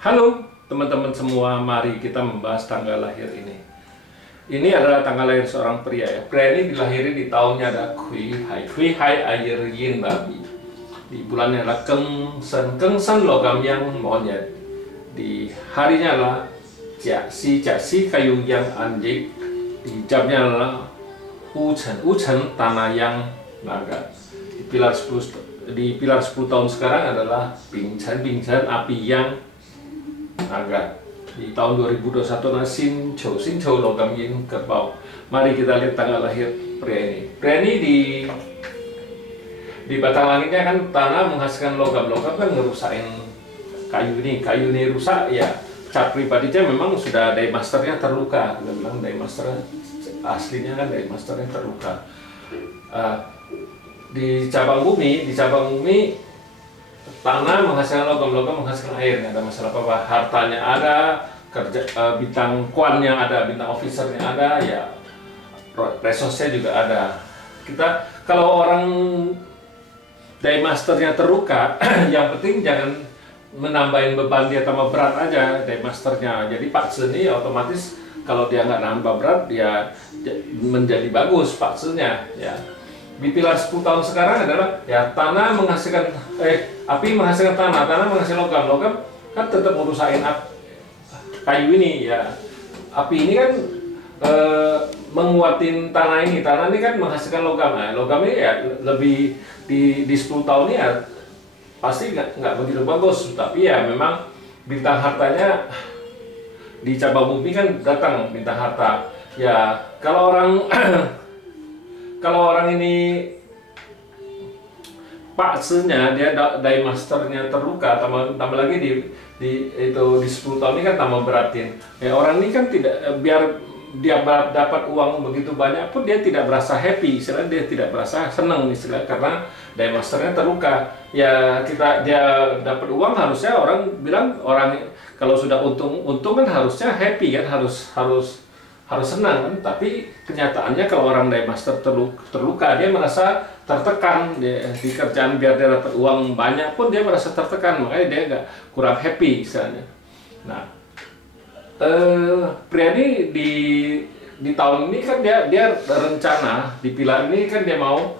Halo teman-teman semua, mari kita membahas tanggal lahir ini. Ini adalah tanggal lahir seorang pria ya. Pria ini dilahiri di tahunnya ada Kui Hai Air Yin Babi. Di bulannya adalah Kengsen logam yang monyet. Di harinya adalah Jia Si kayu yang anjing. Di jamnya adalah Wu-chen tanah yang naga. Di pilar 10 tahun sekarang adalah Bing-chen api yang naga. Di tahun 2021 adalah Sin Chou logam yin kerbau. Mari kita lihat tanggal lahir pria ini. Pria ini di batang langitnya kan tanah menghasilkan logam kan ngerusakin kayu ini rusak ya. Cat pribadinya memang sudah Daymasternya terluka. Kita bilang Daymaster aslinya kan Daymasternya terluka. Di cabang bumi tanah menghasilkan logam menghasilkan air, nggak ada masalah apa-apa. Hartanya ada, bintang kuannya ada, bintang officernya ada, ya resource-nya juga ada. Kita kalau orang Daymasternya terluka, yang penting jangan menambahin beban dia tambah berat aja Daymasternya. Jadi Pak Zeni otomatis kalau dia nggak nambah berat, dia menjadi bagus Pak Zenya ya. Di pilar 10 tahun sekarang adalah ya tanah menghasilkan api menghasilkan tanah menghasilkan logam kan tetap merusakin kayu ini ya. Api ini kan menguatin tanah ini kan menghasilkan logam. Nah, logam ini ya lebih di 10 tahun ini ya pasti nggak begitu bagus, tapi ya memang bintang hartanya di cabang bumi kan datang bintang harta ya. Kalau orang ini Pak Zenya dia Daymasternya terluka, tambah lagi di 10 tahun ini kan tambah beratin. Ya orang ini kan tidak, biar dia dapat uang begitu banyak pun dia tidak berasa happy, istilahnya dia tidak berasa senang istilahnya karena Daymasternya terluka. Ya dia dapat uang harusnya orang bilang kalau sudah untung kan harusnya happy kan, harus senang kan, tapi kenyataannya kalau orang Daymaster terluka dia merasa tertekan di kerjaan. Biar dia dapat uang banyak pun dia merasa tertekan, makanya dia nggak kurang happy misalnya. Nah, pria ini di tahun ini kan dia rencana di pilar ini kan dia mau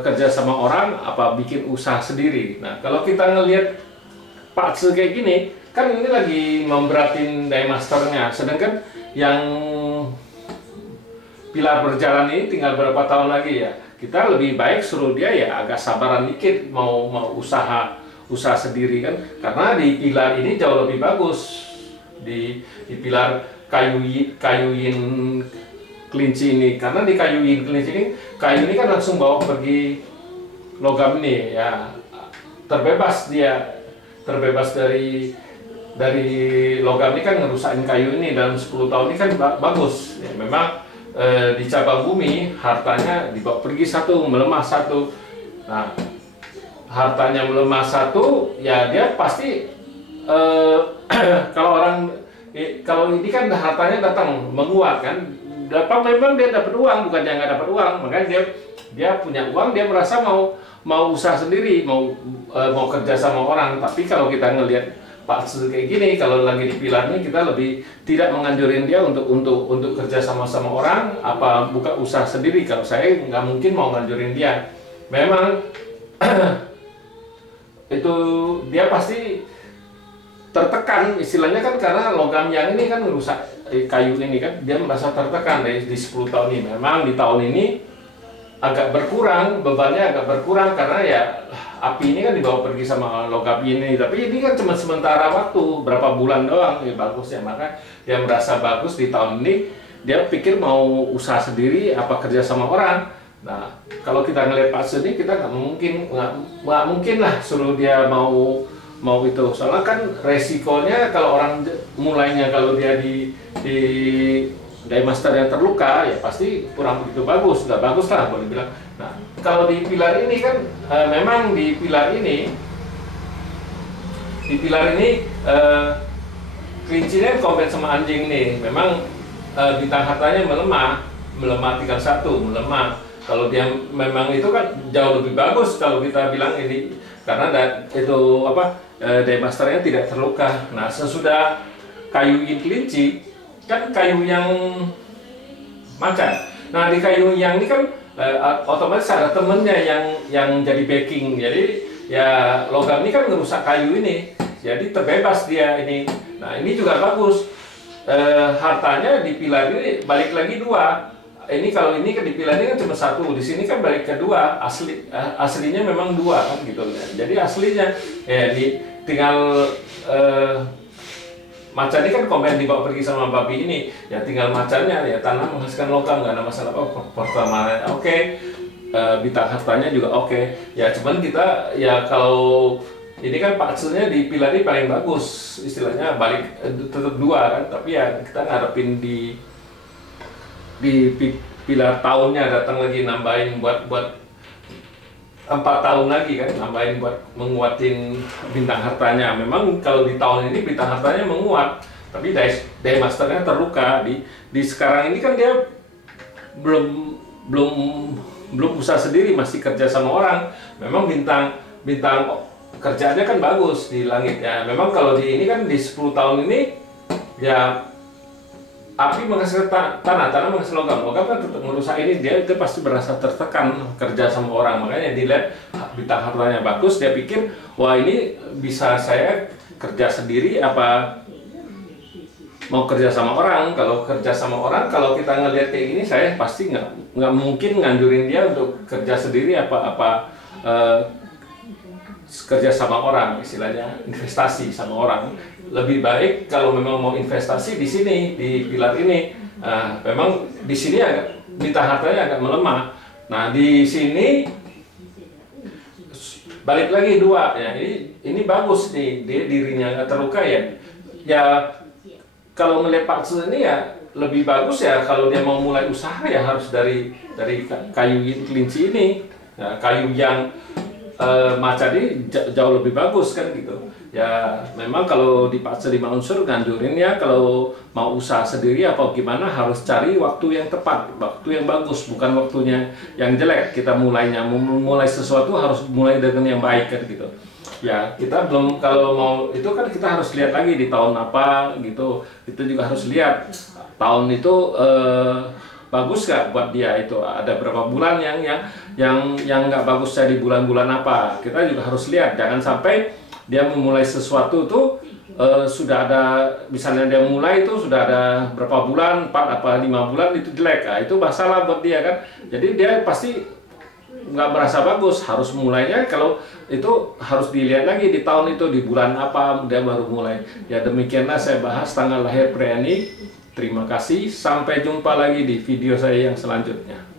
kerja sama orang apa bikin usaha sendiri. Nah, kalau kita ngelihat Pak Tse kayak gini kan ini lagi memberatin Daymasternya, sedangkan yang pilar berjalan ini tinggal berapa tahun lagi ya. Kita lebih baik suruh dia ya agak sabaran dikit mau usaha sendiri kan, karena di pilar ini jauh lebih bagus. Di pilar kayu yin kelinci ini, karena di kayu yin kelinci ini kayu ini kan langsung bawa pergi logam ini ya, terbebas dari logam ini kan ngerusakin kayu ini dalam 10 tahun ini kan bagus ya. Memang di cabang bumi hartanya dibawa pergi satu, melemah satu. Nah, hartanya melemah satu ya dia pasti kalau ini kan hartanya datang menguat kan, memang dia dapat uang, bukan dia nggak dapat uang. Makanya dia punya uang, dia merasa mau usaha sendiri, mau kerja sama orang. Tapi kalau kita ngelihat Pak Tse kayak gini, kalau lagi di pilar ini kita lebih tidak menganjurin dia untuk kerja sama orang, apa buka usaha sendiri. Kalau saya nggak mungkin mau nganjurin dia. Memang itu dia pasti tertekan istilahnya kan, karena logam yang ini kan merusak kayu ini kan, dia merasa tertekan di 10 tahun ini. Memang di tahun ini agak berkurang, bebannya agak berkurang karena ya api ini kan dibawa pergi sama logam ini, tapi ini kan cuma sementara waktu, berapa bulan doang ya bagus ya. Maka dia merasa bagus di tahun ini, dia pikir mau usaha sendiri apa kerja sama orang. Nah, kalau kita ngelihat Pak Zeni, kita nggak mungkin lah suruh dia mau itu, soalnya kan resikonya kalau orang mulainya kalau dia di Daymaster yang terluka ya pasti kurang begitu bagus, nggak bagus lah boleh bilang. Nah, kalau di pilar ini kan memang di pilar ini kelincinya kompet sama anjing nih, memang bintang hartanya melemah tinggal satu, melemah. Kalau dia memang itu kan jauh lebih bagus kalau kita bilang ini, karena itu apa diemasternya tidak terluka. Nah, sesudah kayu kelinci kan kayu yang macan. Nah, di kayu yang ini kan otomatis ada temennya yang jadi backing. Jadi ya logam ini kan merusak kayu ini. Jadi terbebas dia ini. Nah, ini juga bagus. Hartanya di pilar ini balik lagi 2. Ini kalau ini kan di pilar ini kan cuma 1, di sini kan balik ke 2. Aslinya memang 2 kan gitu. Jadi aslinya ya tinggal macan ini kan komen dibawa pergi sama babi ini, ya tinggal macannya ya tanah menghasilkan logam, nggak ada masalah. Pertama oke. Bintang hartanya juga oke. Ya cuman kita ya kalau ini kan pakselnya di pilar ini paling bagus, istilahnya balik tetap 2 kan, tapi ya kita ngarepin di pilar tahunnya datang lagi nambahin buat 4 tahun lagi kan, nambahin buat menguatin bintang hartanya. Memang kalau di tahun ini bintang hartanya menguat, tapi diemasternya terluka. Di sekarang ini kan dia belum usaha sendiri, masih kerja sama orang. Memang bintang kerjaannya kan bagus di langit ya. Memang kalau di ini kan di 10 tahun ini ya api menghasilkan tanah menghasilkan logam kan tetap merusak ini, dia itu pasti berasa tertekan kerja sama orang. Makanya dilihat bintang hartanya bagus, dia pikir wah ini bisa saya kerja sendiri apa mau kerja sama orang. Kalau kerja sama orang, kalau kita ngelihat kayak gini, saya pasti nggak mungkin nganjurin dia untuk kerja sendiri apa kerja sama orang, istilahnya investasi sama orang. Lebih baik kalau memang mau investasi di sini, di pilar ini. Memang di sini agak bintang hartanya agak melemah. Nah, di sini balik lagi 2 ya. Ini bagus nih, dia dirinya nggak terluka ya. Ya kalau melihat paksa ini ya lebih bagus ya, kalau dia mau mulai usaha ya harus dari kayu kelinci ini. Ya, kayu yang macan ini jauh lebih bagus kan gitu. Ya memang kalau dipaksa 5 unsur nganjurin ya, kalau mau usaha sendiri apa gimana harus cari waktu yang tepat, waktu yang bagus, bukan waktunya yang jelek. Kita mulai sesuatu harus mulai dengan yang baik kan gitu. Ya kita belum, kalau mau itu kan kita harus lihat lagi di tahun apa gitu. Itu juga harus lihat tahun itu bagus gak buat dia, itu ada berapa bulan yang nggak bagus di bulan-bulan apa. Kita juga harus lihat, jangan sampai dia memulai sesuatu tuh sudah ada, misalnya dia mulai itu sudah ada berapa bulan, 4 apa 5 bulan itu jelek. Nah, itu masalah buat dia kan. Jadi dia pasti nggak merasa bagus. Harus mulainya, kalau itu harus dilihat lagi di tahun itu, di bulan apa dia baru mulai. Ya demikianlah saya bahas tanggal lahir Priani. Terima kasih, sampai jumpa lagi di video saya yang selanjutnya.